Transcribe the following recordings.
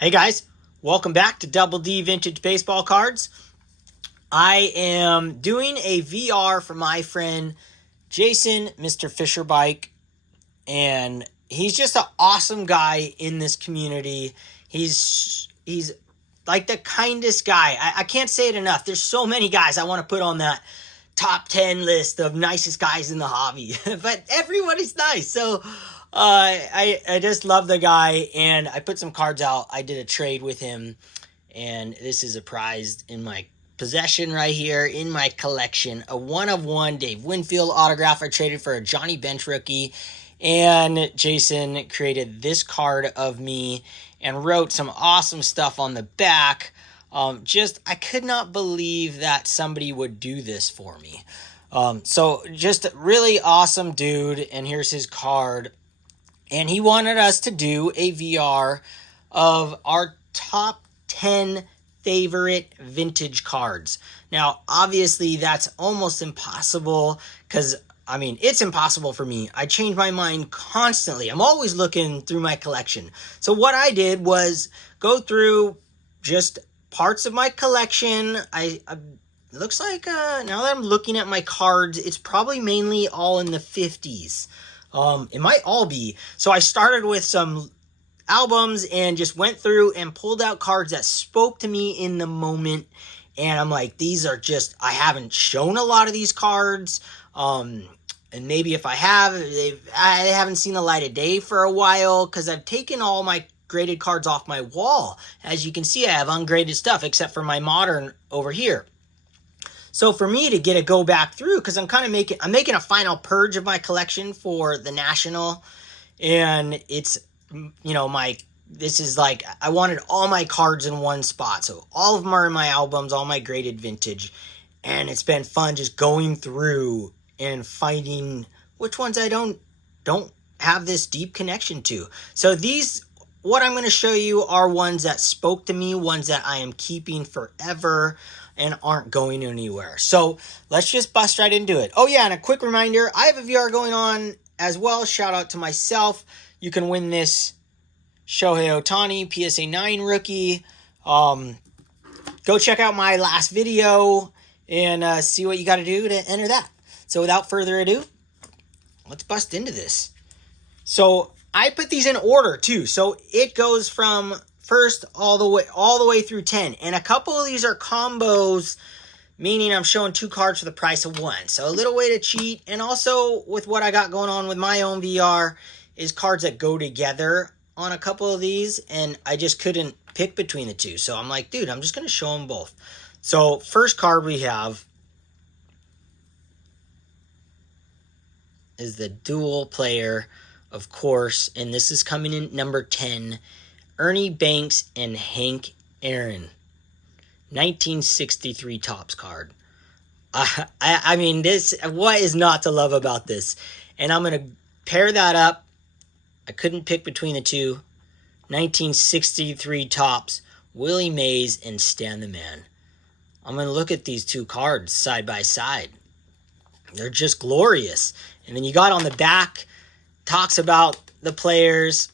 Hey guys, welcome back to Double D Vintage Baseball Cards. I am doing a VR for my friend Jason, Mr. Fisher Bike, and he's just an awesome guy in this community. He's like the kindest guy. I can't say it enough. There's so many guys I want to put on that top 10 list of nicest guys in the hobby, but everybody's nice. So I just love the guy, and I put some cards out. I did a trade with him, and this is a prize in my possession right here in my collection. A 1/1 Dave Winfield autograph I traded for a Johnny Bench rookie, and Jason created this card of me and wrote some awesome stuff on the back. I could not believe that somebody would do this for me. So just really awesome dude, and here's his card. And he wanted us to do a VR of our top 10 favorite vintage cards. Now, obviously, that's almost impossible because, it's impossible for me. I change my mind constantly. I'm always looking through my collection. So what I did was go through just parts of my collection. It looks like now that I'm looking at my cards, it's probably mainly all in the 50s. It might all be. So I started with some albums and just went through and pulled out cards that spoke to me in the moment. And I'm like, these are just, I haven't shown a lot of these cards. And maybe if I have, I haven't seen the light of day for a while because I've taken all my graded cards off my wall. As you can see, I have ungraded stuff except for my modern over here. So for me to go back through, because I'm making a final purge of my collection for the National, and it's, this is like, I wanted all my cards in one spot. So all of them are in my albums, all my graded vintage, and it's been fun just going through and finding which ones I don't have this deep connection to. So what I'm going to show you are ones that spoke to me, ones that I am keeping forever and aren't going anywhere. So let's just bust right into it. Oh yeah, and a quick reminder, I have a VR going on as well. Shout out to myself. You can win this Shohei Ohtani PSA 9 rookie. Go check out my last video and see what you got to do to enter that. So without further ado, let's bust into this. So I put these in order too. So it goes from first all the way through 10. And a couple of these are combos, meaning I'm showing two cards for the price of one. So a little way to cheat. And also with what I got going on with my own VR is cards that go together on a couple of these. And I just couldn't pick between the two. So I'm like, dude, I'm just going to show them both. So first card we have is the dual player, of course. And this is coming in number 10. Ernie Banks and Hank Aaron, 1963 Topps card. This, what is not to love about this? And I'm going to pair that up. I couldn't pick between the two. 1963 Topps, Willie Mays and Stan the Man. I'm going to look at these two cards side by side. They're just glorious. And then you got on the back, talks about the players.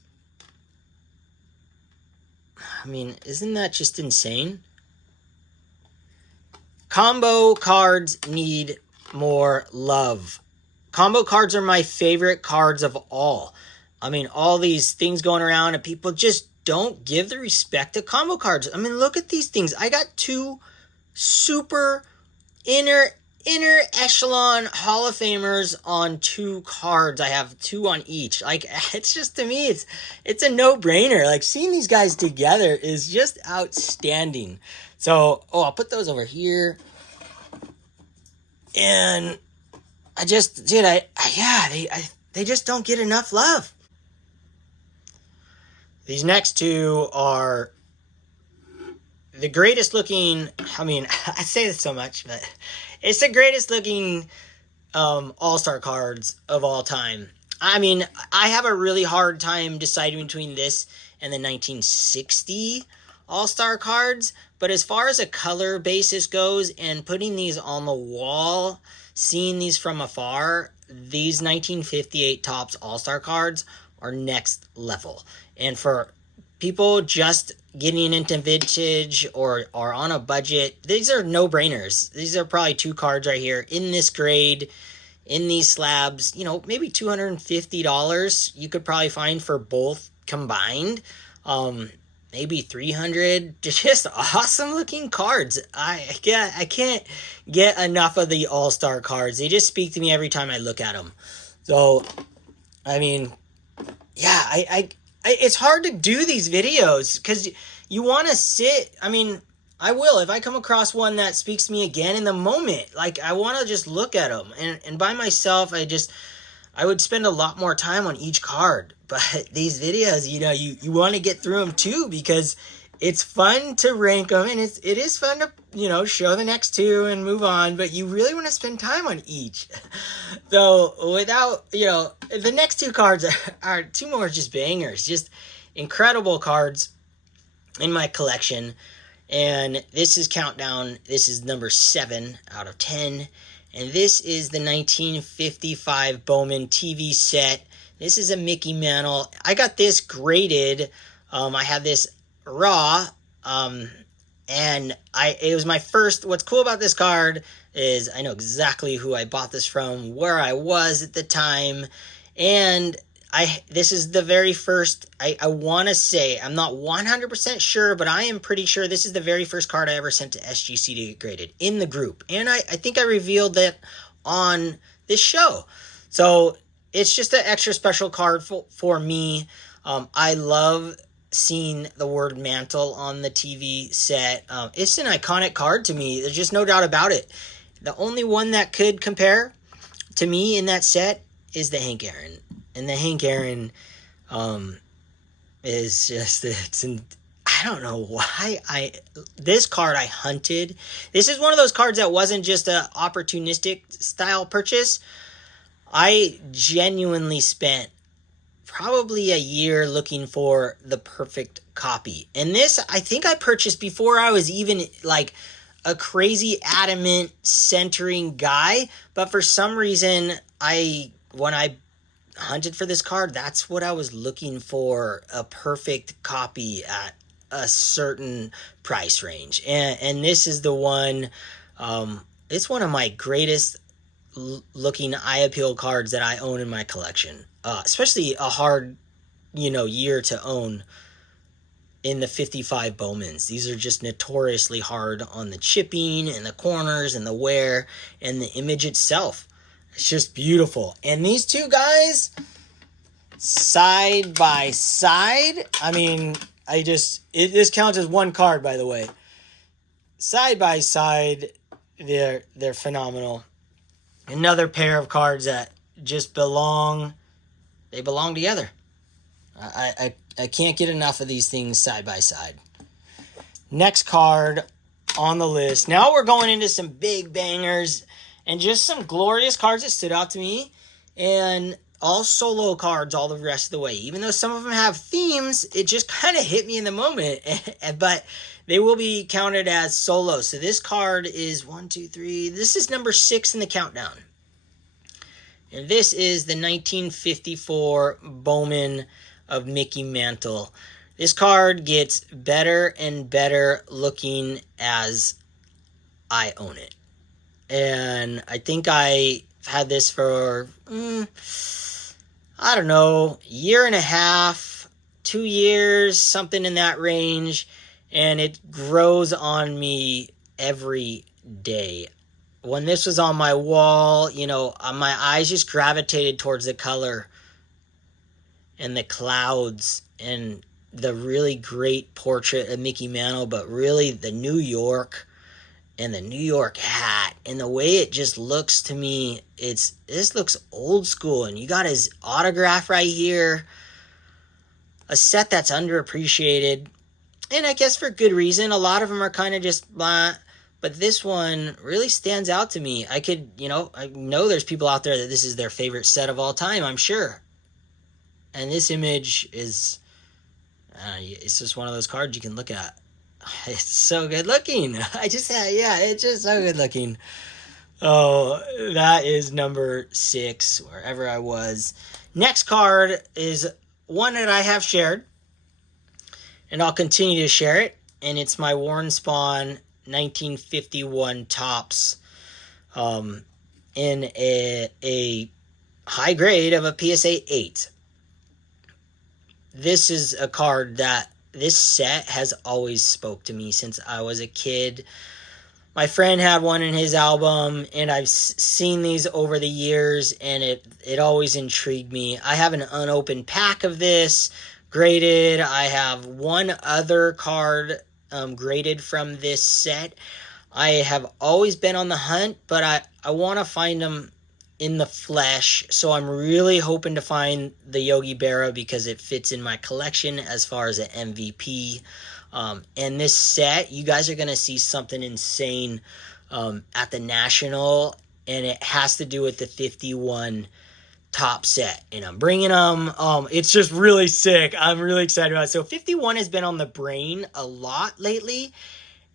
Isn't that just insane? Combo cards need more love. Combo cards are my favorite cards of all. All these things going around and people just don't give the respect to combo cards. Look at these things. I got two super inner echelon Hall of Famers on two cards. I have two on each. It's just, to me, it's a no-brainer. Seeing these guys together is just outstanding. So, I'll put those over here. And they just don't get enough love. These next two are the greatest looking, I say this so much, but it's the greatest looking all-star cards of all time. I have a really hard time deciding between this and the 1960 all-star cards, but as far as a color basis goes and putting these on the wall, seeing these from afar, these 1958 Topps all-star cards are next level. And for people just getting into vintage or on a budget, these are no-brainers. These are probably 2 cards right here in this grade, in these slabs. Maybe $250 you could probably find for both combined. Maybe 300. Just awesome looking cards. I can't get enough of the all-star cards. They just speak to me every time I look at them. So, I mean, yeah, I it's hard to do these videos because you want to sit. I mean, I will if I come across one that speaks to me again in the moment. Like, I want to just look at them, and by myself, I would spend a lot more time on each card. But these videos, you want to get through them too, because it's fun to rank them, and it is fun to, show the next 2 and move on, but you really want to spend time on each. So without, the next 2 cards are 2 more just bangers, just incredible cards in my collection. And this is Countdown. This is number 7 out of 10. And this is the 1955 Bowman TV set. This is a Mickey Mantle. I got this graded. I had this raw. And it was my first. What's cool about this card is I know exactly who I bought this from, where I was at the time. And this is the very first, I want to say, I'm not 100% sure, but I am pretty sure this is the very first card I ever sent to SGC to get graded in the group. And I think I revealed that on this show. So it's just an extra special card for me. I love seeing the word Mantle on the TV set. It's an iconic card to me. There's just no doubt about it. The only one that could compare to me in that set is the Hank Aaron. And the Hank Aaron is just, I don't know why this card I hunted. This is one of those cards that wasn't just a opportunistic style purchase. I genuinely spent probably a year looking for the perfect copy. And this, I think I purchased before I was even like a crazy adamant centering guy. But for some reason, when I hunted for this card, that's what I was looking for, a perfect copy at a certain price range. And this is the one, it's one of my greatest looking eye appeal cards that I own in my collection. Especially a hard, year to own in the 55 Bowmans. These are just notoriously hard on the chipping and the corners and the wear and the image itself. It's just beautiful. And these 2 guys, side by side, I mean, this counts as one card, by the way. Side by side, they're phenomenal. Another pair of cards that just belong together. I can't get enough of these things side by side. Next card on the list. Now we're going into some big bangers and just some glorious cards that stood out to me, and all solo cards all the rest of the way. Even though some of them have themes, it just kind of hit me in the moment. But they will be counted as solo. So this card is 1, 2, 3. This is number 6 in the countdown. And this is the 1954 Bowman of Mickey Mantle. This card gets better and better looking as I own it. And I think I had this for, I don't know, year and a half, 2 years, something in that range. And it grows on me every day. When this was on my wall, my eyes just gravitated towards the color and the clouds and the really great portrait of Mickey Mantle, but really the New York and the New York hat and the way it just looks to me, this looks old school. And you got his autograph right here. A set that's underappreciated, and I guess for good reason. A lot of them are kind of just blah, but this one really stands out to me. I know there's people out there that this is their favorite set of all time, I'm sure. And this image is, it's just one of those cards you can look at. It's so good looking. It's just so good looking. Oh, that is number 6, wherever I was. Next card is one that I have shared. and I'll continue to share it. And it's my Warren Spahn 1951 Topps in a high grade of a PSA 8. This is a card that this set has always spoke to me since I was a kid. My friend had one in his album, and I've seen these over the years, and it always intrigued me. I have an unopened pack of this graded. I have one other card graded from this set. I have always been on the hunt, but I want to find them in the flesh, so I'm really hoping to find the Yogi Berra because it fits in my collection as far as an MVP. And this set, you guys are going to see something insane at the National, and it has to do with the 51 Top set, and I'm bringing them. It's just really sick. I'm really excited about it. So 51 has been on the brain a lot lately,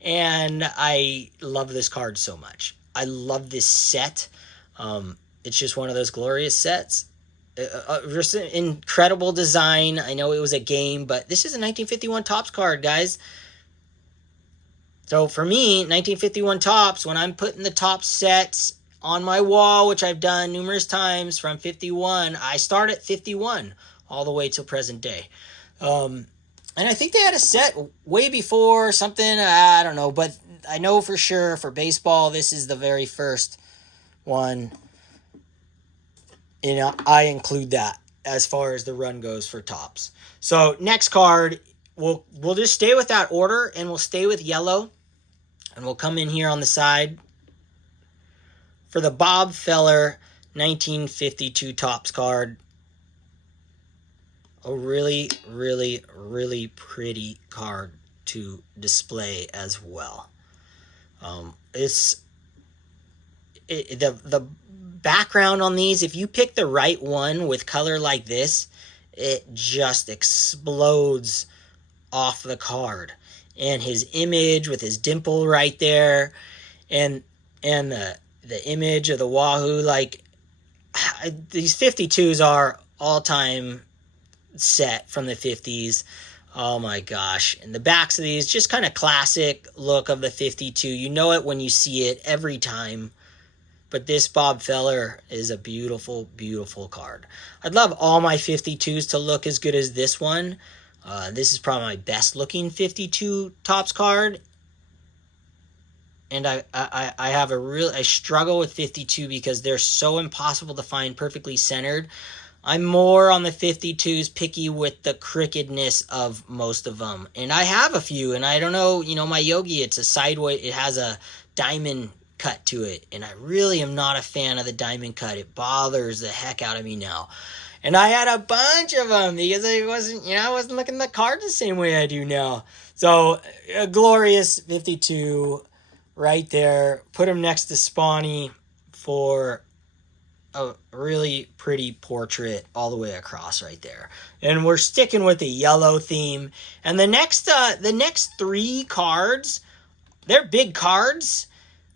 and I love this card so much. I love this set. It's just one of those glorious sets. Just an incredible design. I know it was a game, but this is a 1951 Topps card, guys. So for me, 1951 Topps, when I'm putting the Topps sets on my wall, which I've done numerous times from 51, I start at 51 all the way till present day. And I think they had a set way before something, I don't know, but I know for sure for baseball, this is the very first one. I include that as far as the run goes for Topps. So next card, we'll just stay with that order, and we'll stay with yellow, and we'll come in here on the side for the Bob Feller 1952 Topps card. A really, really, really pretty card to display as well. The background on these, if you pick the right one with color like this, it just explodes off the card. And his image with his dimple right there, and the image of the Wahoo, like these 52s are all-time set from the 50s. Oh my gosh. And the backs of these, just kind of classic look of the 52. You know it when you see it every time. But this Bob Feller is a beautiful, beautiful card. I'd love all my 52s to look as good as this one. This is probably my best looking 52 Topps card. And I struggle with 52 because they're so impossible to find perfectly centered. I'm more on the 52s, picky with the crookedness of most of them. And I have a few, and I don't know, my Yogi, it's a sideways, it has a diamond cut to it, and I really am not a fan of the diamond cut. It bothers the heck out of me now. And I had a bunch of them because I wasn't looking at the cards the same way I do now. So a glorious 52 right there. Put him next to Spawny for a really pretty portrait all the way across right there. And we're sticking with the yellow theme. And the next three cards, they're big cards,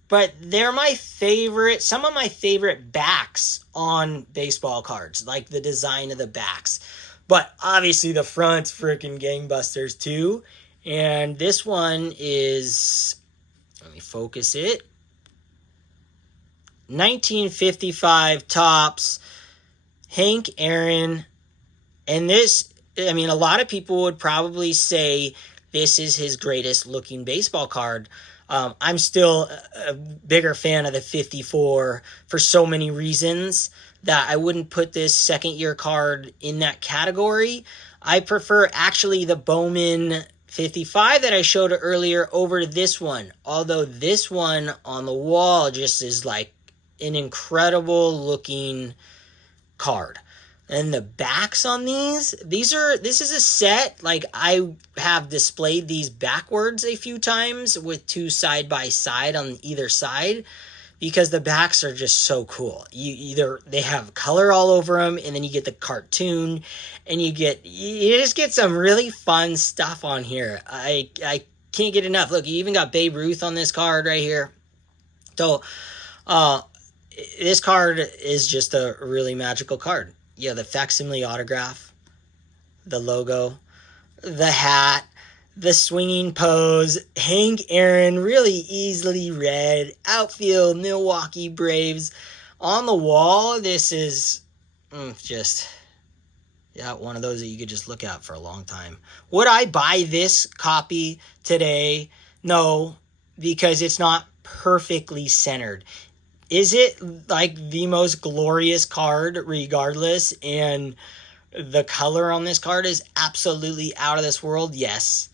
but they're my favorite, some of my favorite backs on baseball cards, like the design of the backs. But obviously the front's freaking gangbusters too. And this one is, let me focus it, 1955 Topps, Hank Aaron. And this, a lot of people would probably say this is his greatest looking baseball card. I'm still a bigger fan of the 54 for so many reasons that I wouldn't put this second year card in that category. I prefer actually the Bowman 55 that I showed earlier over this one. Although this one on the wall just is like an incredible looking card. And the backs on this is a set, like I have displayed these backwards a few times with two side by side on either side because the backs are just so cool. They have color all over them, and then you get the cartoon, and you just get some really fun stuff on here. I can't get enough. Look, you even got Babe Ruth on this card right here. So, this card is just a really magical card. Yeah, the facsimile autograph, the logo, the hat, the swinging pose. Hank Aaron, really easily read. Outfield, Milwaukee Braves. On the wall, this is just, yeah, one of those that you could just look at for a long time. Would I buy this copy today? No, because it's not perfectly centered. Is it like the most glorious card regardless? And the color on this card is absolutely out of this world. Yes.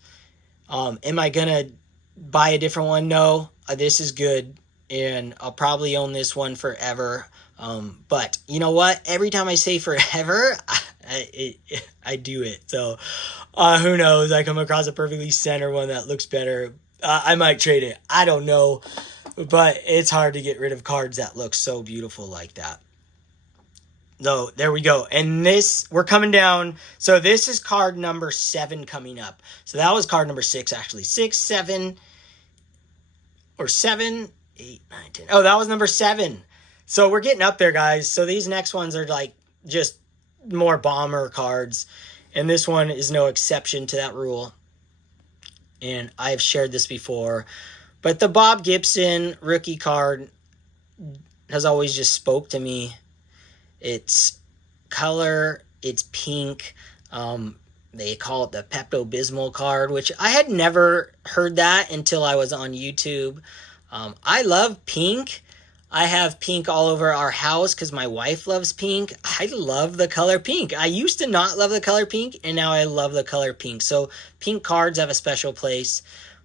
Am I going to buy a different one? No. This is good. And I'll probably own this one forever. But you know what? Every time I say forever, I do it. So who knows? I come across a perfectly center one that looks better. I might trade it. I don't know. But it's hard to get rid of cards that look so beautiful like that. So there we go. And this, we're coming down. So this is card number 7 coming up. So that was card number 6, actually. 6, 7, or 7, 8, 9, 10. Oh, that was number 7. So we're getting up there, guys. So these next ones are like just more bomber cards. And this one is no exception to that rule. And I've shared this before. But the Bob Gibson rookie card has always just spoke to me. It's color, it's pink. They call it the Pepto-Bismol card, which I had never heard that until I was on YouTube. I love pink. I have pink all over our house because my wife loves pink. I love the color pink. I used to not love the color pink, and now I love the color pink. So pink cards have a special place.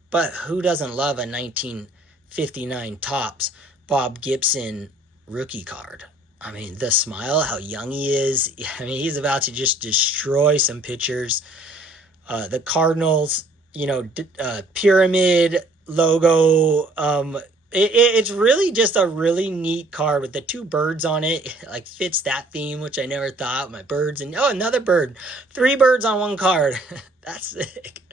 But who doesn't love a 1959 Topps Bob Gibson rookie card? I mean, the smile, how young he is. I mean, he's about to just destroy some pitchers. The Cardinals, pyramid logo. It's really just a really neat card with the 2 birds on it. It like fits that theme, which I never thought. My birds and another bird. 3 birds on one card. That's sick.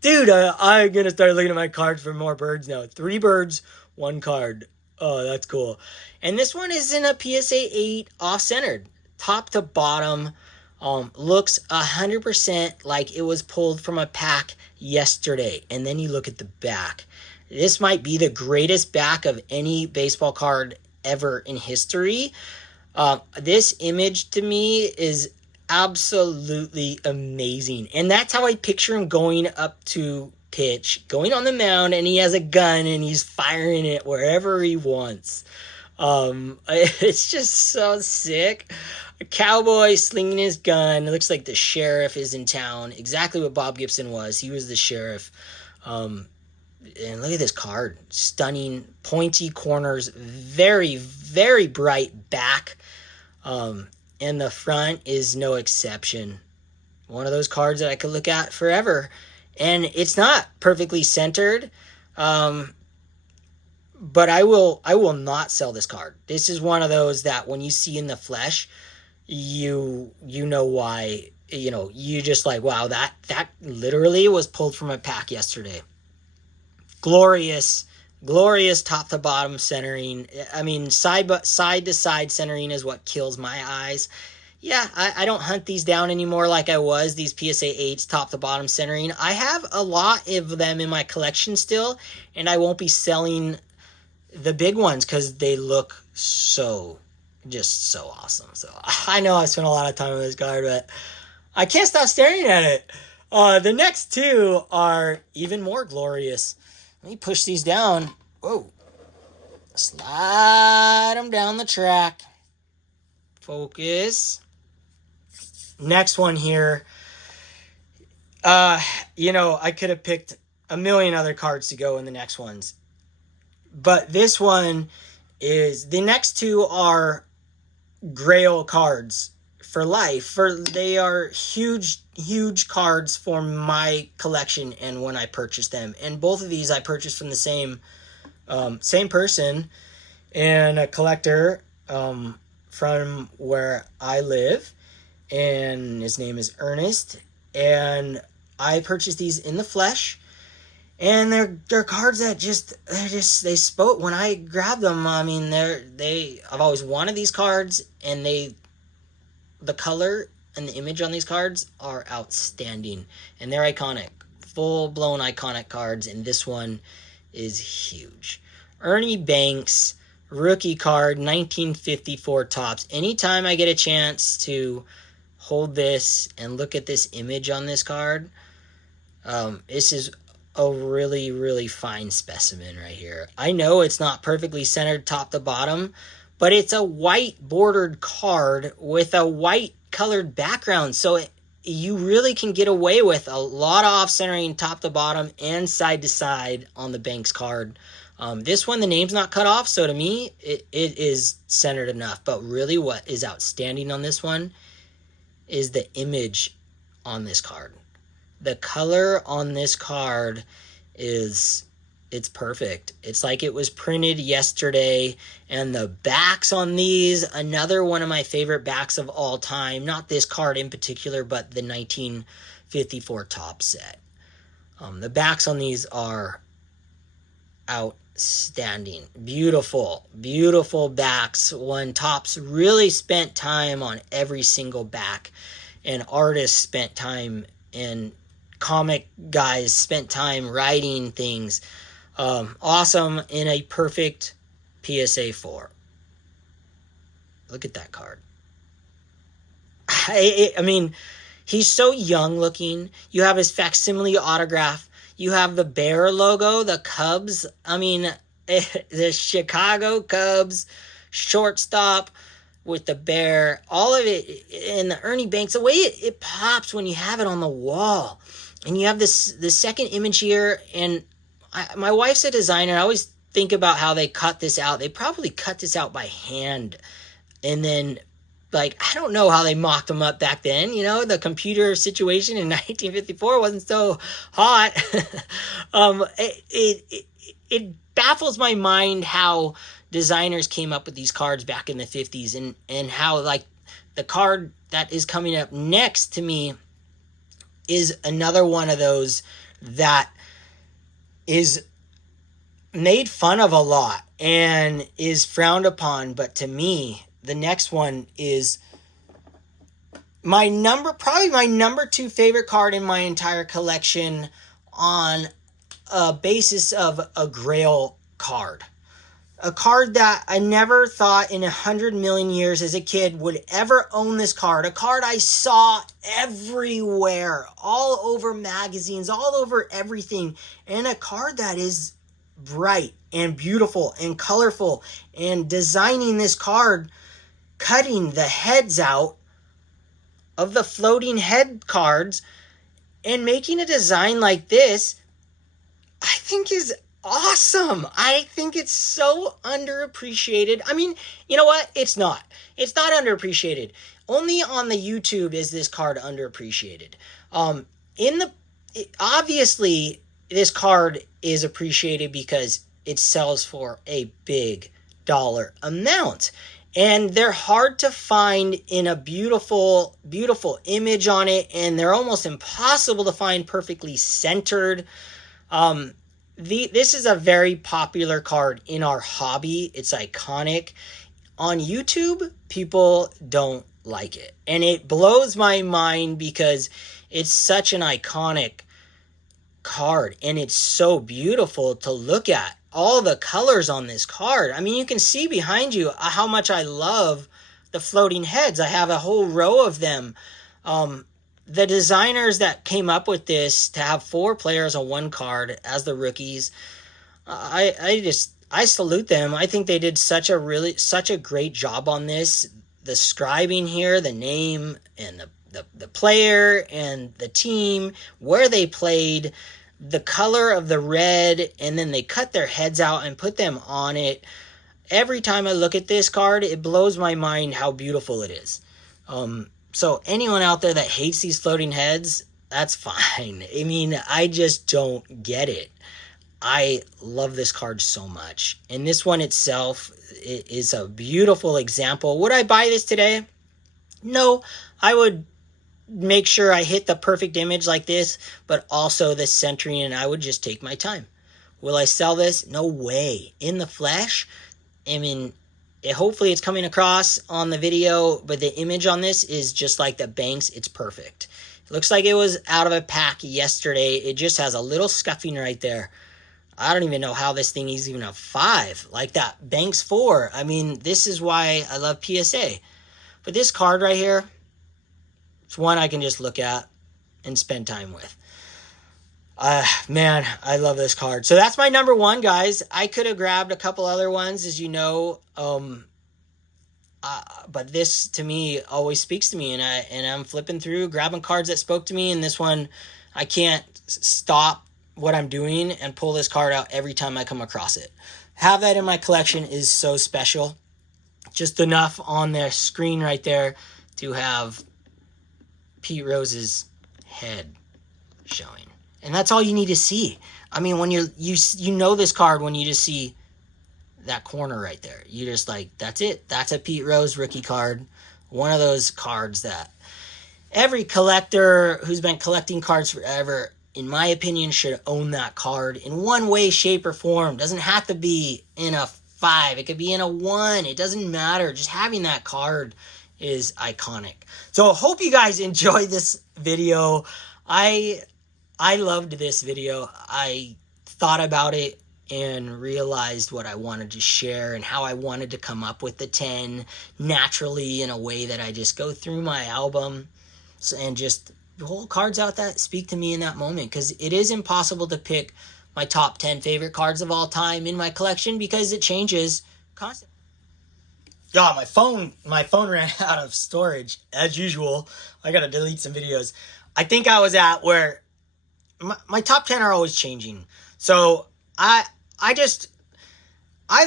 Dude, I'm going to start looking at my cards for more birds now. 3 birds, 1 card. Oh, that's cool. And this one is in a PSA 8 off-centered. Top to bottom. Looks 100% like it was pulled from a pack yesterday. And then you look at the back. This might be the greatest back of any baseball card ever in history. This image to me is absolutely amazing. And that's how I picture him going up to pitch, going on the mound, and he has a gun and he's firing it wherever he wants. It's just so sick. A cowboy slinging his gun. It looks like the sheriff is in town. Exactly what Bob Gibson was. He was the sheriff. And look at this card. Stunning, pointy corners, very, very bright back. And the front is no exception. One of those cards that I could look at forever. And it's not perfectly centered. But I will not sell this card. This is one of those that when you see in the flesh, you know why, you just like, wow, that literally was pulled from a pack yesterday. Glorious top to bottom centering. I mean, side to side centering is what kills my eyes. Yeah, I don't hunt these down anymore like I was, these PSA 8s top to bottom centering. I have a lot of them in my collection still, and I won't be selling the big ones because they look so awesome. So I know I spent a lot of time on this card, but I can't stop staring at it. The next 2 are even more glorious. Let me push these down. Whoa. Slide them down the track. Focus. Next one here. I could have picked a million other cards to go in the next ones. But this one is, the next 2 are Grail cards for life. They are huge cards for my collection and when I purchased them. And both of these I purchased from the same person and a collector from where I live. And his name is Ernest. And I purchased these in the flesh. And they're cards that they spoke when I grabbed them. I mean, I've always wanted these cards, and the color and the image on these cards are outstanding, and they're iconic. full-blown iconic cards, and this one is huge. Ernie Banks, rookie card, 1954 Topps. Anytime I get a chance to hold this and look at this image on this card, this is a really, really fine specimen right here. I know it's not perfectly centered top to bottom, but it's a white bordered card with a white colored background. So you really can get away with a lot of off-centering top to bottom and side to side on the Banks card. This one, the name's not cut off, so to me, it is centered enough. But really what is outstanding on this one is the image on this card. The color on this card it's perfect. It's like it was printed yesterday. And the backs on these, another one of my favorite backs of all time. Not this card in particular, but the 1954 Topps set. The backs on these are outstanding. Beautiful, beautiful backs. When Topps really spent time on every single back, and artists spent time, and comic guys spent time writing things. Awesome in a perfect PSA 4. Look at that card. I mean, he's so young looking. You have his facsimile autograph. You have the Bear logo, the Cubs. I mean, the Chicago Cubs shortstop with the Bear. All of it, and the Ernie Banks, the way it pops when you have it on the wall. And you have the second image here, and my wife's a designer. I always think about how they cut this out. They probably cut this out by hand. And then, like, I don't know how they mocked them up back then. You know, the computer situation in 1954 wasn't so hot. It baffles my mind how designers came up with these cards back in the 50s, and how, like, the card that is coming up next to me is another one of those that is made fun of a lot and is frowned upon. But to me, the next one is probably my number 2 favorite card in my entire collection, on a basis of a Grail card. A card that I never thought in 100 million years as a kid would ever own this card. A card I saw everywhere, all over magazines, all over everything. And a card that is bright and beautiful and colorful. And designing this card, cutting the heads out of the floating head cards and making a design like this, I think is awesome. I think it's so underappreciated. I mean, you know what? It's not. It's not underappreciated. Only on the YouTube is this card underappreciated. Obviously, this card is appreciated because it sells for a big dollar amount. And they're hard to find in a beautiful, beautiful image on it. And they're almost impossible to find perfectly centered. This is a very popular card in our hobby. It's iconic. On YouTube, people don't like it. And it blows my mind because it's such an iconic card. And it's so beautiful to look at. All the colors on this card. I mean, you can see behind you how much I love the floating heads. I have a whole row of them. The designers that came up with this to have 4 players on one card as the rookies, I salute them. I think they did such a great job on this. The scribing here, the name and the player and the team, where they played, the color of the red, and then they cut their heads out and put them on it. Every time I look at this card, it blows my mind how beautiful it is. So anyone out there that hates these floating heads, that's fine. I mean, I just don't get it. I love this card so much. And this one itself is a beautiful example. Would I buy this today? No, I would make sure I hit the perfect image like this, but also the centering, and I would just take my time. Will I sell this? No way. In the flesh, I mean, hopefully it's coming across on the video, but the image on this is just like the Banks. It's perfect. It looks like it was out of a pack yesterday. It just has a little scuffing right there. I don't even know how this thing is even a 5. Like that Banks 4. I mean, this is why I love PSA. But this card right here, it's one I can just look at and spend time with. Man, I love this card. So that's my number 1, guys. I could have grabbed a couple other ones, as you know. But this, to me, always speaks to me. And I'm flipping through, grabbing cards that spoke to me. And this one, I can't stop what I'm doing and pull this card out every time I come across it. Have that in my collection is so special. Just enough on their screen right there to have Pete Rose's head showing. And that's all you need to see. I mean, when you know this card when you just see that corner right there. You're just like, that's it. That's a Pete Rose rookie card. One of those cards that every collector who's been collecting cards forever, in my opinion, should own that card in one way, shape, or form. Doesn't have to be in a 5. It could be in a 1. It doesn't matter. Just having that card is iconic. So hope you guys enjoyed this video. I loved this video. I thought about it and realized what I wanted to share and how I wanted to come up with the 10 naturally in a way that I just go through my album and just pull cards out that speak to me in that moment, because it is impossible to pick my top 10 favorite cards of all time in my collection because it changes constantly. Yeah, my phone ran out of storage as usual. I gotta delete some videos. I think I was at where my top 10 are always changing. So I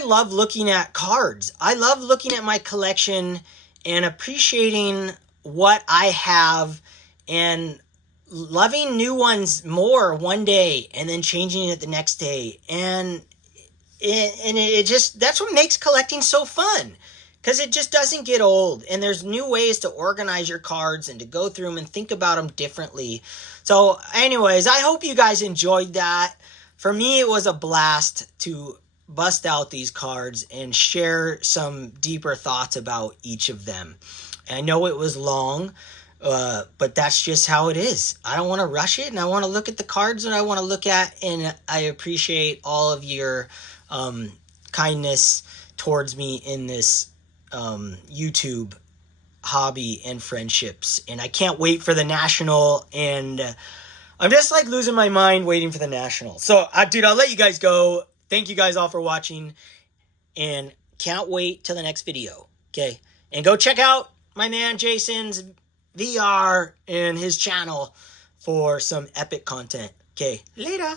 love looking at cards. I love looking at my collection and appreciating what I have and loving new ones more one day and then changing it the next day. And it just, that's what makes collecting so fun, because it just doesn't get old, and there's new ways to organize your cards and to go through them and think about them differently. So anyways, I hope you guys enjoyed that. For me, it was a blast to bust out these cards and share some deeper thoughts about each of them. And I know it was long, but that's just how it is. I don't want to rush it, and I want to look at the cards that I want to look at, and I appreciate all of your kindness towards me in this YouTube hobby and friendships. And I can't wait for the National, and I'm just like losing my mind waiting for the National. So, dude, I'll let you guys go. Thank you guys all for watching, and can't wait till the next video. Okay, and go check out my man Jason's VR and his channel for some epic content. Okay, later.